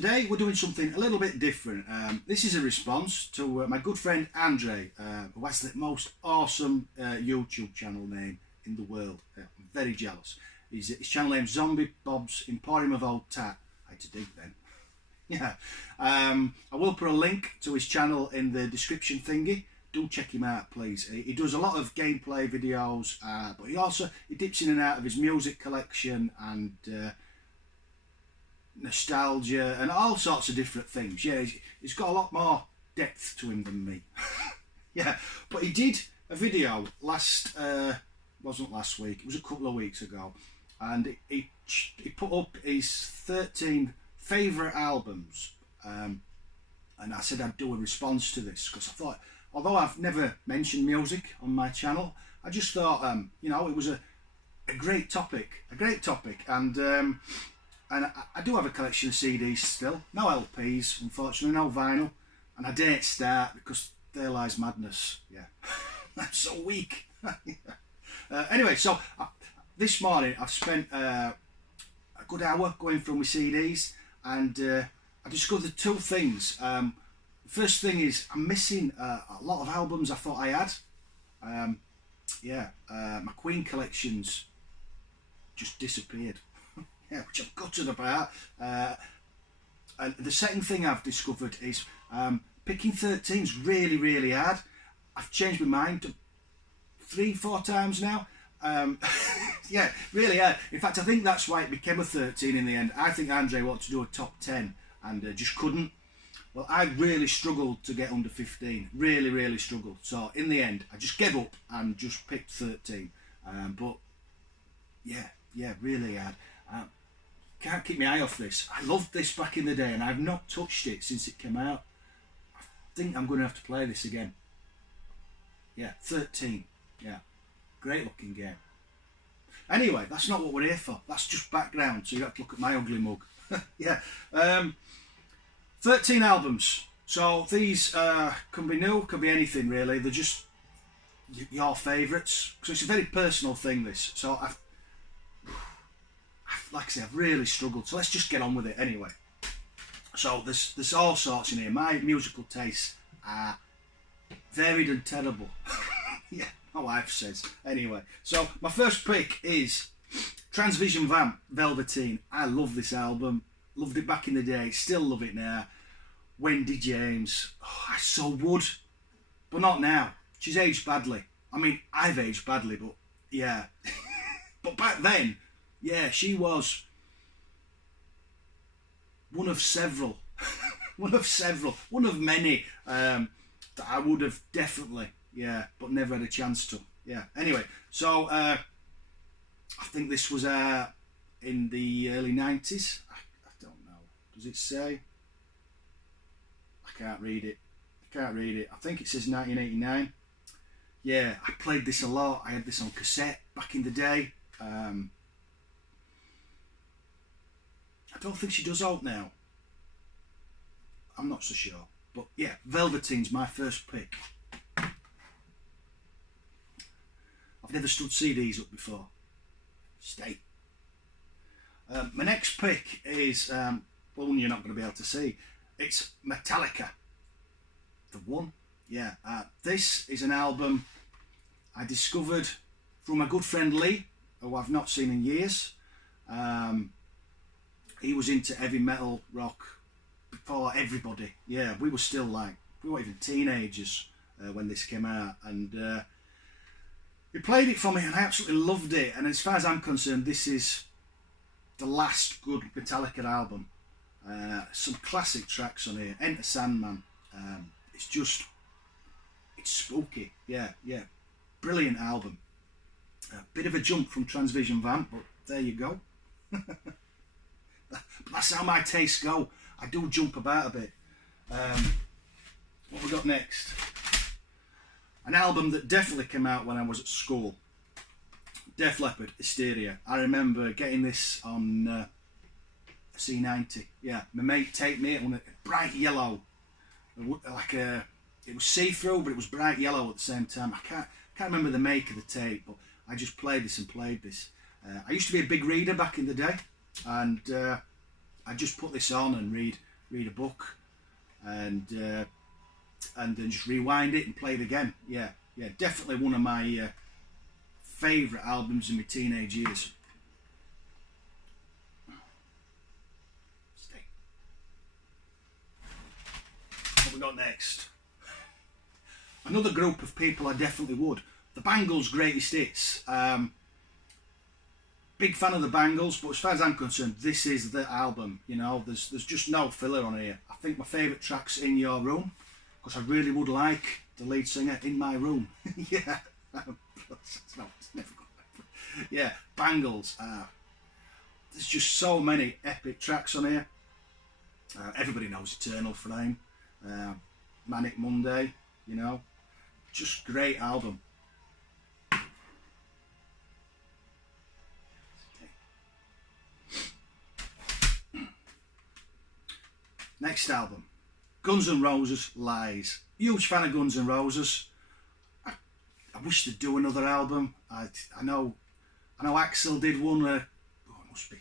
Today we're doing something a little bit different. This is a response to my good friend Andre, who has the most awesome YouTube channel name in the world. I'm very jealous. His channel name's Zombie Bob's Emporium of Old Tat. I had to dig then. Yeah. I will put a link to his channel in the description thingy. Do check him out, please. He does a lot of gameplay videos, but he dips in and out of his music collection and nostalgia and all sorts of different things. Yeah, he's got a lot more depth to him than me. Yeah, but he did a video wasn't last week, it was a couple of weeks ago, and he put up his 13 favourite albums, and I said I'd do a response to this because I thought, although I've never mentioned music on my channel, I just thought you know, it was a great topic, and I do have a collection of CDs still. No LPs, unfortunately, no vinyl. And I didn't start because there lies madness. Yeah, I'm so weak. Anyway, so this morning I've spent a good hour going through my CDs, and I discovered two things. First thing is I'm missing a lot of albums I thought I had. My Queen collection's just disappeared. Yeah, which I'm gutted about. And the second thing I've discovered is picking 13's really, really hard. I've changed my mind 3-4 times now. Yeah, really hard. In fact, I think that's why it became a 13 in the end. I think Andre wanted to do a top 10 and just couldn't. Well, I really struggled to get under 15. Really, really struggled. So in the end, I just gave up and just picked 13. But yeah, really hard. Can't keep my eye off this. I loved this back in the day and I've not touched it since it came out. I think I'm going to have to play this again. Yeah, 13. Yeah, great looking game. Anyway, that's not what we're here for. That's just background, so you have to look at my ugly mug. Yeah, 13 albums. So these can be new, can be anything really. They're just your favourites. So it's a very personal thing, this. So like I say, I've really struggled, so let's just get on with it anyway. So there's all sorts in here. My musical tastes are varied and terrible. Yeah, my wife says. Anyway, so my first pick is Transvision Vamp, Velveteen. I love this album. Loved it back in the day. Still love it now. Wendy James. Oh, I so would. But not now. She's aged badly. I mean, I've aged badly, but yeah. But back then, yeah, she was one of several, one of many that I would have definitely, yeah, but never had a chance to. Yeah. Anyway, so I think this was in the early 90s. I don't know. Does it say? I can't read it. I think it says 1989. Yeah, I played this a lot. I had this on cassette back in the day. I don't think she does out now. I'm not so sure. But yeah, Velveteen's my first pick. I've never stood CDs up before. Stay. My next pick is one you're not going to be able to see. It's Metallica. The One. Yeah. This is an album I discovered from my good friend Lee, who I've not seen in years. He was into heavy metal rock before everybody. Yeah, we were still like, we weren't even teenagers when this came out, and he played it for me and I absolutely loved it. And as far as I'm concerned, this is the last good Metallica album. Some classic tracks on here. Enter Sandman. It's spooky. Yeah, brilliant album. A bit of a jump from Transvision Vamp, but there you go. But that's how my tastes go. I do jump about a bit. What we got next? An album that definitely came out when I was at school. Def Leppard, Hysteria. I remember getting this on C90. Yeah, my mate taped me it on a bright yellow. It was see-through, but it was bright yellow at the same time. I can't remember the make of the tape, but I just played this. I used to be a big reader back in the day, and I just put this on and read read a book, and then just rewind it and play it again. Yeah, yeah, definitely one of my favourite albums in my teenage years. What we got next? Another group of people I definitely would. The Bangles' Greatest Hits. Big fan of the Bangles, but as far as I'm concerned, this is the album. You know, there's just no filler on here. I think my favourite track's In Your Room, because I really would like the lead singer in my room. Yeah. No, it's never good. Yeah, Bangles. There's just so many epic tracks on here. Everybody knows Eternal Flame, Manic Monday, you know. Just great album. Next album, Guns N' Roses, Lies. Huge fan of Guns N' Roses. I wish they'd do another album. I know Axl did one, it must be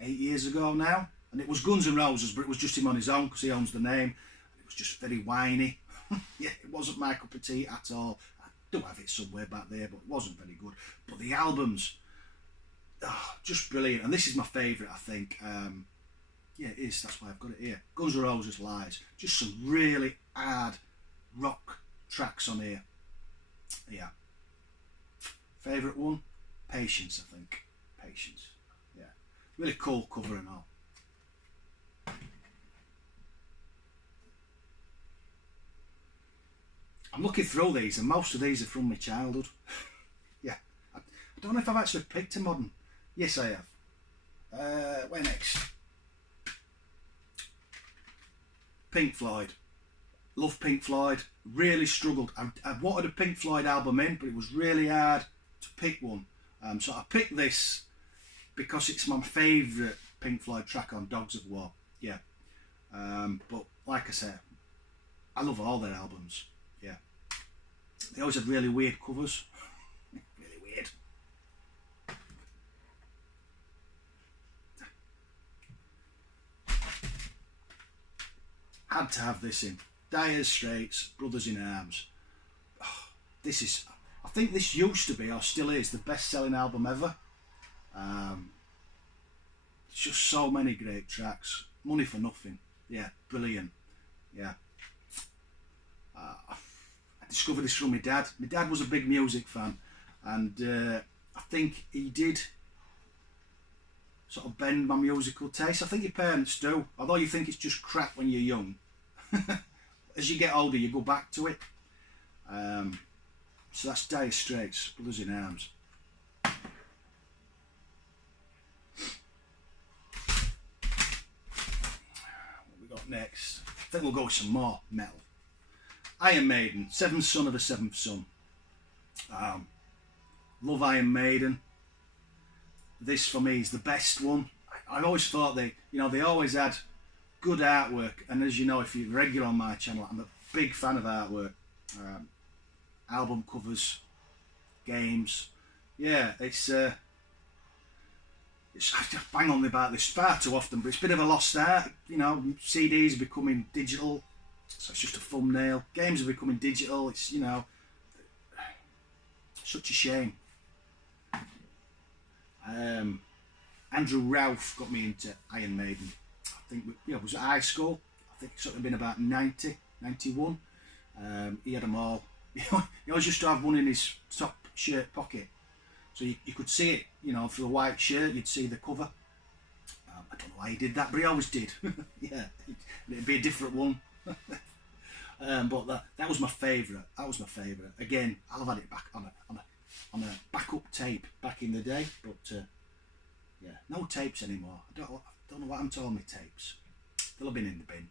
8 years ago now, and it was Guns N' Roses, but it was just him on his own because he owns the name. It was just very whiny. Yeah, it wasn't my cup of tea at all. I do have it somewhere back there, but it wasn't very good. But the albums, just brilliant. And this is my favourite, I think. Yeah, it is. That's why I've got it here. Guns N' Roses, Lies. Just some really hard rock tracks on here. Yeah. Favourite one? Patience, I think. Patience. Yeah. Really cool cover and all. I'm looking through these, and most of these are from my childhood. Yeah. I don't know if I've actually picked a modern. Yes, I have. Where next? Pink Floyd. Love Pink Floyd. Really struggled. I wanted a Pink Floyd album in, but it was really hard to pick one. So I picked this because it's my favourite Pink Floyd track on Dogs of War. Yeah. But like I said, I love all their albums. Yeah. They always had really weird covers. Really weird. Had to have this in. Dire Straits, Brothers in Arms. Oh, this is, I think this used to be, or still is, the best-selling album ever. It's just so many great tracks. Money for Nothing. Yeah, brilliant. Yeah. I discovered this from my dad. My dad was a big music fan, and I think he did sort of bend my musical taste. I think your parents do, although you think it's just crap when you're young. As you get older, you go back to it. So that's Dire Straits, Brothers in Arms. What we got next? I think we'll go with some more metal. Iron Maiden, Seventh Son of a Seventh Son. Love Iron Maiden. This for me is the best one. I always thought they always had good artwork, and as you know, if you're regular on my channel, I'm a big fan of artwork. Album covers, games. Yeah, it's I just bang on about this far too often, but it's a bit of a lost art. You know, CDs are becoming digital, so it's just a thumbnail. Games are becoming digital. It's, you know, such a shame. Andrew Ralph got me into Iron Maiden. I think, it was at high school. I think it sort of been about 90, 91. He had them all. He always used to have one in his top shirt pocket, so you could see it. You know, for the white shirt, you'd see the cover. I don't know why he did that, but he always did. Yeah, it'd be a different one. But that was my favourite. That was my favourite. Again, I'll have had it back on a backup tape back in the day, but yeah, no tapes anymore. I don't know what I'm talking with tapes. They'll have been in the bin.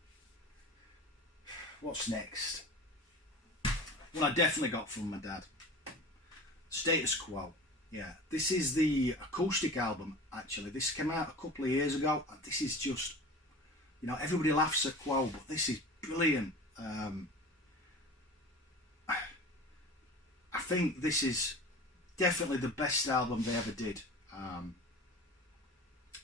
What's next? One I definitely got from my dad. Status Quo. Yeah, this is the acoustic album, actually. This came out a couple of years ago. This is just, you know, everybody laughs at Quo, but this is brilliant. I think this is definitely the best album they ever did.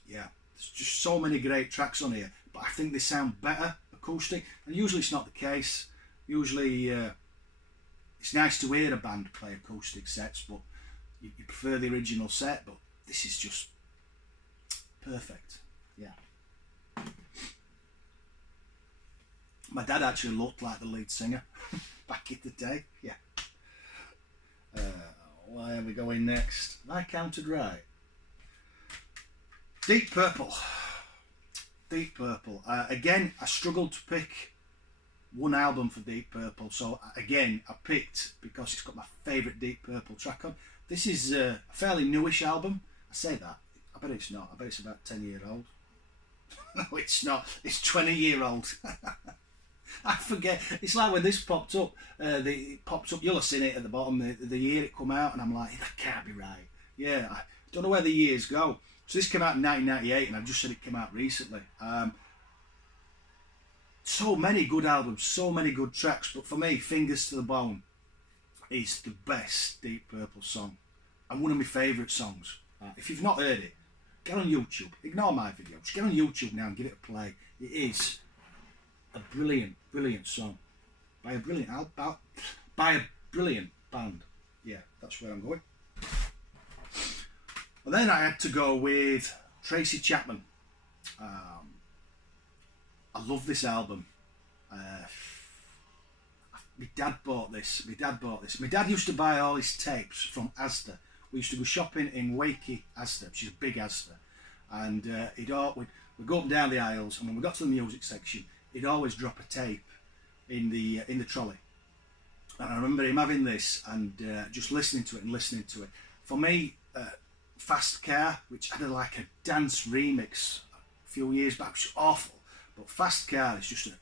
Yeah, There's just so many great tracks on here, but I think they sound better acoustic, and usually it's not the case. Usually it's nice to hear a band play acoustic sets, but you prefer the original set, but this is just perfect. Yeah. My dad actually looked like the lead singer back in the day. Yeah. Where are we going next? Have I counted right? Deep Purple. Deep Purple. Again, I struggled to pick one album for Deep Purple, so again I picked, because it's got my favourite Deep Purple track on. This is a fairly newish album. I say that, I bet it's not. I bet it's about 10-year old. No, it's not. It's 20-year-old. I forget. It's like when this popped up. It popped up. You'll have seen it at the bottom. The year it come out, and I'm like, that can't be right. Yeah, I don't know where the years go. So this came out in 1998, and I've just said it came out recently. So many good albums, so many good tracks, but for me, Fingers to the Bone is the best Deep Purple song, and one of my favourite songs. If you've not heard it, get on YouTube. Ignore my videos. Get on YouTube now and give it a play. It is a brilliant, brilliant song by a brilliant band. Yeah, that's where I'm going. And then I had to go with Tracy Chapman. I love this album. My dad bought this. My dad used to buy all his tapes from Asda. We used to go shopping in Wakey Asda, which is a big Asda, and we'd go up and down the aisles, and when we got to the music section, he'd always drop a tape in the trolley. And I remember him having this and just listening to it. For me, Fast Car, which had like a dance remix a few years back, which was awful, but Fast Car is just an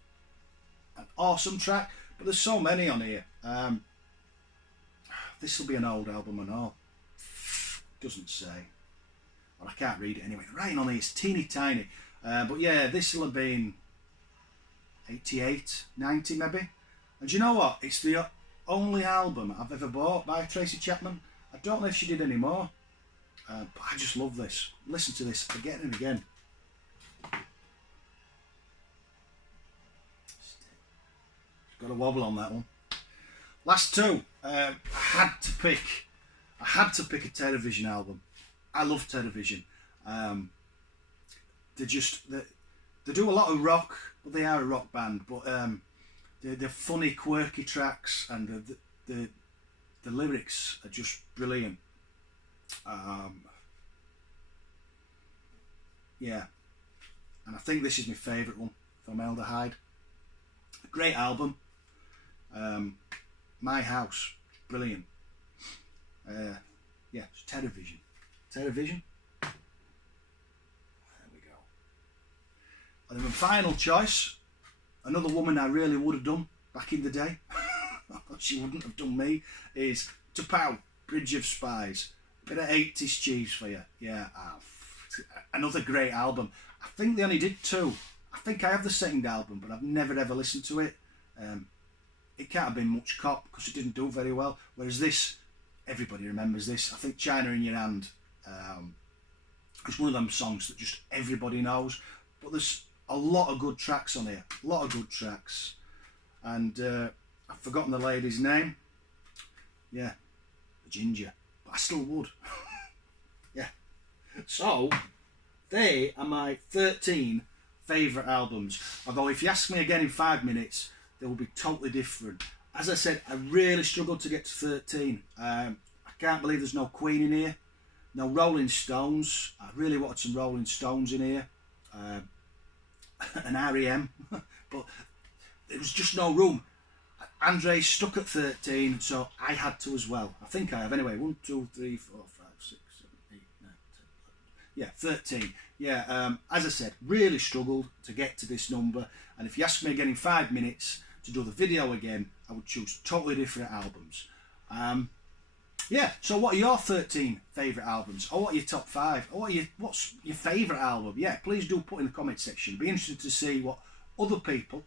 awesome track. But there's so many on here. This will be an old album and all. Doesn't say. Well, I can't read it anyway. The writing on here is teeny tiny. But yeah, this will have been 88, 90 maybe. And do you know what? It's the only album I've ever bought by Tracy Chapman. I don't know if she did any more. But I just love this. Listen to this again and again. Got a wobble on that one. Last two. I had to pick a Terrorvision album. I love Terrorvision. They do a lot of rock, but they are a rock band. But they're funny, quirky tracks, and the lyrics are just brilliant. Yeah, and I think this is my favourite one, Formaldehyde. A great album. My House, brilliant. Yeah, it's Terrorvision. There we go. And then my final choice, another woman I really would have done back in the day, she wouldn't have done me, is T'Pau, Bridge of Spies. Bit of 80s cheese for you. Yeah, another great album. I think they only did two. I think I have the second album, but I've never ever listened to it. It can't have been much cop because it didn't do very well. Whereas this, everybody remembers this. I think China in Your Hand. It's one of them songs that just everybody knows. But there's a lot of good tracks on here. A lot of good tracks. And I've forgotten the lady's name. Yeah, Ginger. But I still would. Yeah. So, they are my 13 favourite albums. Although if you ask me again in 5 minutes, they will be totally different. As I said, I really struggled to get to 13. I can't believe there's no Queen in here. No Rolling Stones. I really wanted some Rolling Stones in here. An R.E.M. But there was just no room. Andre's stuck at 13, so I had to as well. I think I have anyway. 1, 2, 3, 4, 5, 6, 7, 8, 9, 10, 11. Yeah, 13. Yeah, as I said, really struggled to get to this number. And if you ask me again in 5 minutes to do the video again, I would choose totally different albums. Yeah, so what are your 13 favourite albums? Or what are your top 5? Or what's your favourite album? Yeah, please do put in the comment section. Be interested to see what other people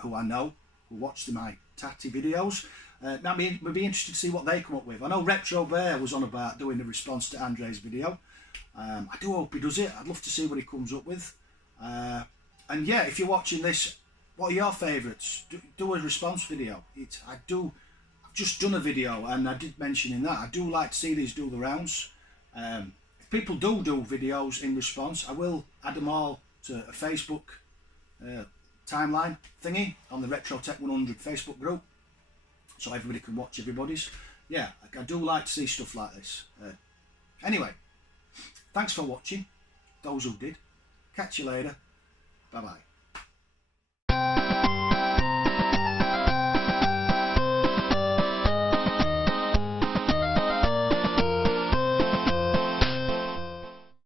who I know who watch my tatty videos, we'd be interested to see what they come up with. I know Retro Bear was on about doing the response to Andre's video. I do hope he does it. I'd love to see what he comes up with. And yeah, if you're watching this, what are your favourites? Do a response video. I've just done a video, and I did mention in that I do like to see these do the rounds. If people do videos in response, I will add them all to a Facebook timeline thingy on the Retro Tech 100 Facebook group, so everybody can watch everybody's. Yeah, I do like to see stuff like this. Anyway, thanks for watching, those who did. Catch you later. Bye bye.